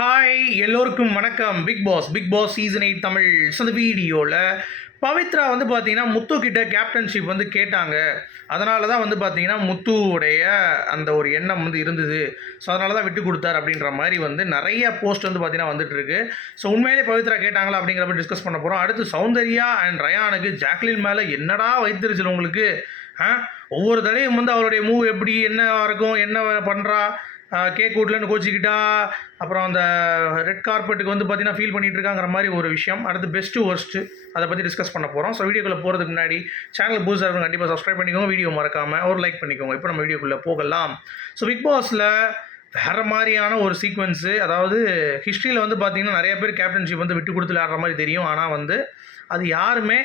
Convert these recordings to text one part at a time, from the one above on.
Hi எல்லோருக்கும் வணக்கம். Bigg Boss season 8 Tamil. So அந்த வீடியோவில் பவித்ரா வந்து பார்த்தீங்கன்னா முத்து கிட்ட கேப்டன்ஷிப் வந்து கேட்டாங்க. அதனால தான் வந்து பார்த்தீங்கன்னா முத்துவுடைய அந்த ஒரு எண்ணம் வந்து இருந்தது. ஸோ அதனால தான் விட்டு கொடுத்தார் அப்படின்ற மாதிரி வந்து நிறைய போஸ்ட் வந்து பார்த்தீங்கன்னா வந்துட்டுருக்கு. ஸோ உண்மையிலே பவித்ரா கேட்டாங்களா அப்படிங்கிற மாதிரி டிஸ்கஸ் பண்ண போகிறோம். அடுத்து சௌந்தர்யா அண்ட் ரயானுக்கு ஜாக்லின் மேலே என்னடா வைத்திருச்சல் உங்களுக்கு? ஒவ்வொரு தடையும் வந்து அவருடைய மூவ் எப்படி என்ன இருக்கும், என்ன பண்ணுறா, கேக் கூட்டலன்னு கோச்சிக்கிட்டா, அப்புறம் அந்த ரெட் கார்பெட்டுக்கு வந்து பார்த்தீங்கன்னா ஃபீல் பண்ணிகிட்டு இருக்காங்கிற மாதிரி ஒரு விஷயம். அடுத்து பெஸ்ட்டு ஒர்ஸ்ட்டு அதை பற்றி டிஸ்கஸ் பண்ண போகிறோம். ஸோ வீடியோக்குள்ளே போகிறதுக்கு முன்னாடி சேனல் புதுசாக இருக்கும் கண்டிப்பாக சப்ஸ்கிரைப் பண்ணிக்கோங்க, வீடியோ மறக்காமல் ஒரு லைக் பண்ணிக்கோங்க. இப்போ நம்ம வீடியோக்குள்ளே போகலாம். ஸோ பிக் பாஸில் வேறு மாதிரியான ஒரு சீக்வன்ஸு, அதாவது ஹிஸ்ட்ரியில் வந்து பார்த்திங்கன்னா நிறைய பேர் கேப்டன்ஷிப் வந்து விட்டு கொடுத்து விளையாடுற மாதிரி தெரியும். ஆனால் வந்து அது யாருமே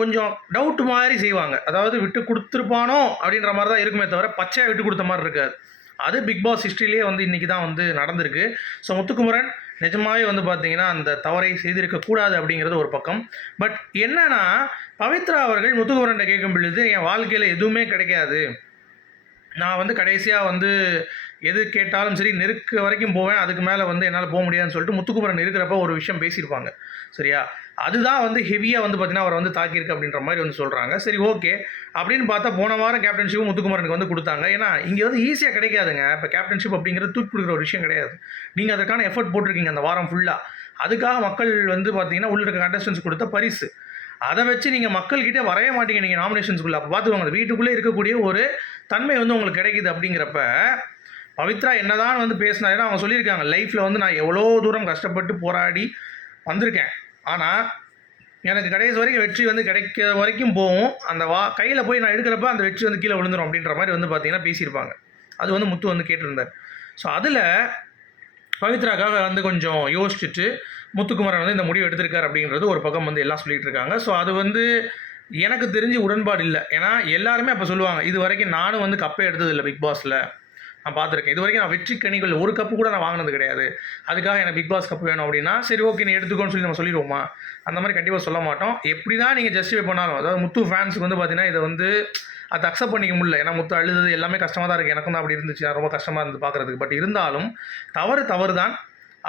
கொஞ்சம் டவுட் மாதிரி செய்வாங்க. அதாவது விட்டு கொடுத்துருப்பானோ அப்படின்ற மாதிரி தான் இருக்குமே தவிர பச்சையாக விட்டு கொடுத்த மாதிரி இருக்காது. அது பிக் பாஸ் ஹிஸ்ட்ரியிலே வந்து இன்றைக்கி தான் வந்து நடந்திருக்கு. ஸோ முத்துக்குமரன் நிஜமாகவே வந்து பார்த்திங்கன்னா அந்த தவறை செய்திருக்கக்கூடாது அப்படிங்கிறது ஒரு பக்கம். பட் என்னன்னா, பவித்ரா அவர்கள் முத்துக்குமரன் கேட்கும் பொழுது என் வாழ்க்கையில் எதுவுமே கிடைக்காது, நான் வந்து கடைசியாக வந்து எது கேட்டாலும் சரி நெருக்க வரைக்கும் போவேன், அதுக்கு மேலே வந்து என்னால் போக முடியாதுன்னு சொல்லிட்டு முத்துக்குமரன் இருக்கிறப்ப ஒரு விஷயம் பேசியிருப்பாங்க. சரியா? அதுதான் வந்து ஹெவியாக வந்து பார்த்திங்கன்னா அவரை வந்து தாக்கியிருக்கு அப்படின்ற மாதிரி வந்து சொல்கிறாங்க. சரி, ஓகே அப்படின்னு பார்த்தா போன வாரம் கேப்டன்ஷிப்பும் முத்துக்குமரனுக்கு வந்து கொடுத்தாங்க. ஏன்னா இங்கே வந்து ஈஸியாக கிடைக்காதுங்க. இப்போ கேப்டன்ஷிப் அப்படிங்கிறது தூக்கி கொடுக்குற ஒரு விஷயம் கிடையாது. நீங்கள் அதற்கான எஃபர்ட் போட்டிருக்கீங்க அந்த வாரம் ஃபுல்லாக. அதுக்காக மக்கள் வந்து பார்த்திங்கன்னா உள்ள இருக்க கண்டஸ்டன்ஸ் கொடுத்த பரிசு. அதை வச்சு நீங்கள் மக்கள்கிட்டே வரவே மாட்டீங்க நீங்கள் நாமினேஷன்ஸ்குள்ளே. அப்போ பார்த்துக்கோங்க, அந்த வீட்டுக்குள்ளே இருக்கக்கூடிய ஒரு தன்மை வந்து உங்களுக்கு கிடைக்குது. அப்படிங்கிறப்ப பவித்ரா என்னதான் வந்து பேசினாருன்னா அவங்க சொல்லியிருக்காங்க, லைஃப்பில் வந்து நான் எவ்வளோ தூரம் கஷ்டப்பட்டு போராடி வந்திருக்கேன், ஆனால் எனக்கு கடைசி வரைக்கும் வெற்றி வந்து கிடைக்கிற வரைக்கும் போகும், அந்த கையில் போய் நான் எடுக்கிறப்ப அந்த வெற்றி வந்து கீழே விழுந்துடும் அப்படின்ற மாதிரி வந்து பார்த்திங்கன்னா பேசியிருப்பாங்க. அது வந்து முத்து வந்து கேட்டிருந்தார். ஸோ அதில் பவித்ராக்காக வந்து கொஞ்சம் யோசிச்சுட்டு முத்துக்குமரன் வந்து இந்த முடிவு எடுத்திருக்காரு அப்படின்றது ஒரு பக்கம் வந்து எல்லாம் சொல்லிகிட்டு இருக்காங்க. ஸோ அது வந்து எனக்கு தெரிஞ்சு உடன்பாடு இல்லை. ஏன்னா எல்லாருமே அப்போ சொல்லுவாங்க, இது வரைக்கும் நானும் வந்து கப்பே எடுத்ததில்லை பிக் பாஸில், நான் பார்த்துருக்கேன், இது வரைக்கும் நான் வெற்றி கணிகள் ஒரு கப்பு கூட நான் வாங்கினது கிடையாது, அதுக்காக எனக்கு பிக் பாஸ் கப்பு வேணும் அப்படின்னா சரி ஓகே நீ எடுத்துக்கோன்னு சொல்லி நம்ம சொல்லிடுவோமா? அந்த மாதிரி கண்டிப்பாக சொல்ல மாட்டோம். எப்படி தான் நீங்கள் ஜஸ்டிஃபை பண்ணாலும், அதாவது முத்து ஃபேன்ஸுக்கு வந்து பார்த்தீங்கன்னா இதை வந்து அதை அக்செப்ட் பண்ணிக்க முடியல. ஏன்னா முத்து அழுது எல்லாமே கஷ்டமாக தான் இருக்குது, எனக்கும் தான் அப்படி இருந்துச்சு, ரொம்ப கஷ்டமாக இருந்தது பார்க்குறதுக்கு. பட் இருந்தாலும் தவறு தான்.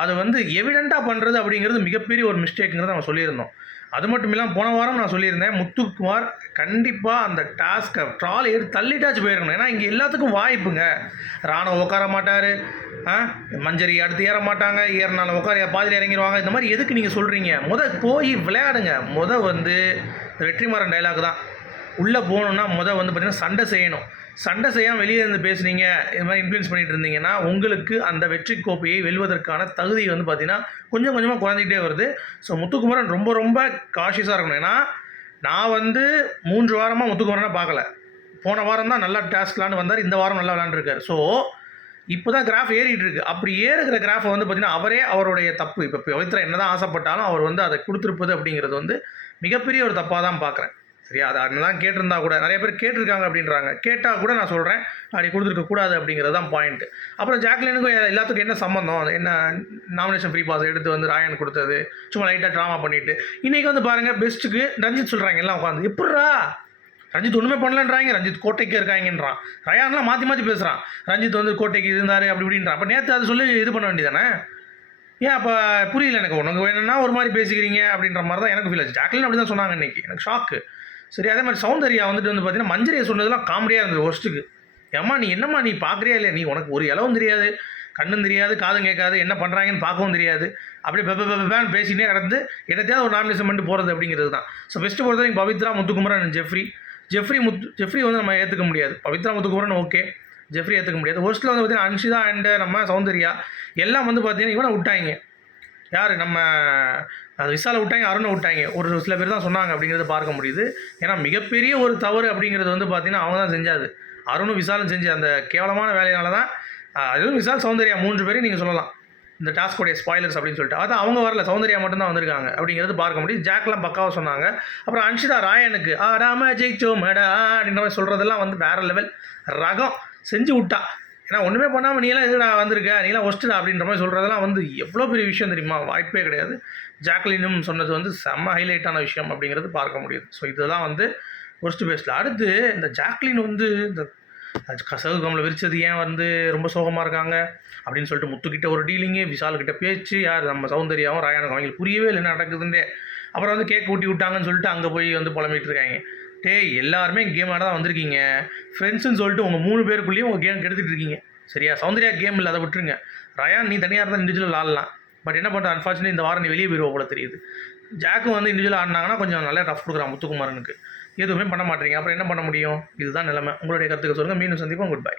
அது வந்து எவிடெண்ட்டாக பண்ணுறது அப்படிங்கிறது மிகப்பெரிய ஒரு மிஸ்டேக்குங்கிறத நம்ம சொல்லியிருந்தோம். அது மட்டும் இல்லாமல் போன வாரம் நான் சொல்லியிருந்தேன், முத்துக்குமார் கண்டிப்பாக அந்த டாஸ்க்கை ட்ரால் எடுத்து தள்ளிட்டாச்சு போயிருக்கணும். ஏன்னா இங்கே எல்லாத்துக்கும் வாய்ப்புங்க. ராணுவ உட்கார மாட்டார், மஞ்சரி அடுத்து ஏற மாட்டாங்க, ஏறினாலும் உட்கார பாதியில் இறங்கிடுவாங்க. இந்த மாதிரி எதுக்கு நீங்கள் சொல்கிறீங்க? போய் விளையாடுங்க. வந்து வெற்றிமாறன் டைலாக் தான், உள்ளே போகணுன்னா வந்து பார்த்திங்கன்னா சண்டை செய்யணும். சண்டை செய்யாமல் வெளியே இருந்து பேசுனீங்க, இது மாதிரி இன்ஃப்ளூயன்ஸ் பண்ணிகிட்டு இருந்தீங்கன்னா உங்களுக்கு அந்த வெற்றி கோப்பையை வெல்வதற்கான தகுதி வந்து பார்த்திங்கன்னா கொஞ்சம் கொஞ்சமாக குறைஞ்சிக்கிட்டே வருது. ஸோ முத்துக்குமரன் ரொம்ப காஷியஸாக இருக்கணும். ஏன்னா நான் வந்து 3 வாரமாக முத்துக்குமரனை பார்க்கல. போன வாரம் தான் நல்லா டாஸ்க்லான்னு வந்தார், இந்த வாரம் நல்லா விளாண்டுருக்காரு. ஸோ இப்போ தான் கிராஃப் ஏறிட்டு இருக்குது. அப்படி ஏறுகிற கிராஃபை வந்து பார்த்திங்கன்னா அவரே அவருடைய தப்பு. இப்போ பவித்ரா என்ன தான் ஆசைப்பட்டாலும் அவர் வந்து அதை கொடுத்துருப்பது அப்படிங்கிறது வந்து மிகப்பெரிய ஒரு தப்பாக தான் பார்க்குறேன். சரியா? அது அதெல்லாம் கேட்டிருந்தா கூட நிறைய பேர் கேட்டிருக்காங்க அப்படின்றாங்க. கேட்டால் கூட நான் சொல்கிறேன் அப்படி கொடுத்துருக்கக்கூடாது அப்படிங்கிறது தான் பாயிண்ட்டு. அப்புறம் ஜாக்லினுக்கும் எல்லாத்துக்கும் என்ன சம்மந்தம்? என்ன நாமினேஷன் ஃப்ரீ பாஸ் எடுத்து வந்து ராயன் கொடுத்தது, சும்மா லைட்டாக ட்ராமா பண்ணிவிட்டு இன்றைக்கி வந்து பாருங்கள் பெஸ்ட்டுக்கு ரஞ்சித் சொல்கிறாங்க எல்லாம் உட்காந்து. எப்பட்றா ரஞ்சித் ஒன்றுமே பண்ணலன்றாங்க, ரஞ்சித் கோட்டைக்கு இருக்காங்கன்றான். ரயான்லாம் மாற்றி பேசுகிறான், ரஞ்சித் வந்து கோட்டைக்கு இருந்தார் அப்படி இப்படின்றான். அப்போ நேற்று அதை சொல்லி இது பண்ண வேண்டியதானே? ஏன் அப்போ புரியல எனக்கு. உனக்கு வேணும்னா ஒரு மாதிரி பேசிக்கிறீங்க அப்படின்ற மாதிரி தான் எனக்கு ஃபீல் ஆச்சு. ஜாக்லின் அப்படி தான் சொன்னாங்க இன்றைக்கி, எனக்கு ஷாக்கு. சரி, அதே மாதிரி சௌந்தர்யா வந்துட்டு வந்து பார்த்தீங்கன்னா மஞ்சரியை சொன்னதெல்லாம் காமெடியாக இருந்தது ஒர்ஸ்ட்டுக்கு. ஏம்மா நீ என்னம்மா நீ பார்க்குறியா இல்லையா? நீ உனக்கு ஒரு இலவும் தெரியாது, கண்ணும் தெரியாது, காதும் கேட்காது, என்ன பண்ணுறாங்கன்னு பார்க்கவும் தெரியாது, அப்படியே பெப்பேன்னு பேசினே கிடந்து என்னத்தையாவது ஒரு நாமினேஷன் பண்ணிட்டு போகிறது அப்படிங்கிறது தான். ஸோ பெஸ்ட்டு பொறுத்தவரைக்கும் பவித்ரா, முத்துக்குமரன், ஜெஃப்ரி வந்து நம்ம ஏற்றுக்க முடியாது. பவித்ரா முத்துக்குமரன் ஓகே, ஜெஃப்ரி ஏற்றுக்க முடியாது. ஒர்ஸ்ட்டில் வந்து பார்த்திங்கன்னா அன்ஷிதா அண்ட் நம்ம சௌந்தர்யா எல்லாம் வந்து பார்த்திங்கன்னா இவனை விட்டாங்க. யார்? நம்ம விசாலை விட்டாங்க, அருணை விட்டாங்க. ஒரு சில பேர் தான் சொன்னாங்க அப்படிங்கிறத பார்க்க முடியுது. ஏன்னா மிகப்பெரிய ஒரு தவறு அப்படிங்கிறது வந்து பார்த்திங்கன்னா அவங்க தான் செஞ்சாது. அருணும் விசாலும் செஞ்சு அந்த கேவலமான வேலையினால தான். அதுவும் விசால் சௌந்தர்யா 3 பேரையும் நீங்கள் சொல்லலாம் இந்த டாஸ்கோடைய ஸ்பாய்லர்ஸ் அப்படின்னு சொல்லிட்டு. அதான் அவங்க வரல, சௌந்தர்யா மட்டும்தான் வந்திருக்காங்க அப்படிங்கிறது பார்க்க முடியுது. ஜாக்லாம் பக்காவாக சொன்னாங்க. அப்புறம் அன்ஷிதா ராயனுக்கு ஆடாம ஜெயிச்சோம் மேடா அப்படின்ற மாதிரி சொல்கிறதெல்லாம் வந்து வேறு லெவல் ரகம் செஞ்சு விட்டா. ஏன்னா ஒன்றுமே பண்ணாமல் நீலாம் எதுடா வந்திருக்க, நீலாம் ஒஸ்ட்டுடா அப்படின்ற மாதிரி சொல்கிறதெல்லாம் வந்து எவ்வளோ பெரிய விஷயம் தெரியுமா? வாய்ப்பே கிடையாது. ஜாக்லினும் சொன்னது வந்து செம்ம ஹைலைட்டான விஷயம் அப்படிங்கிறது பார்க்க முடியுது. ஸோ இதுதான் வந்து ஒஸ்ட்டு பேஸில். அடுத்து இந்த ஜாக்லின் வந்து இந்த கசவு கமலை விரிச்சது ஏன் வந்து ரொம்ப சோகமாக இருக்காங்க? அப்படின்னு சொல்லிட்டு முத்துக்கிட்ட ஒரு டீலிங்கு, விஷால்கிட்ட பேச்சு, யார் நம்ம சௌந்தர்யாவும் ராயானுக்கும் அவங்களுக்கு புரியவே இல்லை என்ன நடக்குதுன்னே. அப்புறம் வந்து கேக் ஊட்டி விட்டாங்கன்னு சொல்லிட்டு அங்கே போய் வந்து புலம்பிட்டு இருக்காங்க. டேய் எல்லாருமே கேம் ஆட தான் வந்திருக்கீங்க, ஃப்ரெண்ட்ஸுன்னு சொல்லிட்டு உங்கள் 3 பேருக்குள்ளேயும் உங்கள் கேம் கெடுத்துட்டு இருக்கீங்க. சரியா? சௌந்தர்யா கேம் இல்லை, அதை விட்டுருங்க. ரயான் நீ தனியாக இருந்தால் இண்டிவிஜுவல் ஆடலாம். பட் என்ன பண்ணுற, அன்ஃபார்ச்சுனேட்லி இந்த வாரம் நீ வெளியே போயிடுவோம் போல தெரியுது. ஜாக்கும் வந்து இண்டிவிஜுவல் ஆடினாங்கன்னா கொஞ்சம் நல்லா டஃப் கொடுக்குறான் முத்துக்குமாரனுக்கு. எதுவுமே பண்ண மாட்டீங்க, அப்புறம் என்ன பண்ண முடியும்? இதுதான் நிலைமை. உங்களுடைய கருத்துக்கள் சொல்லுங்கள். மீண்டும் சந்திப்போம். Good bye.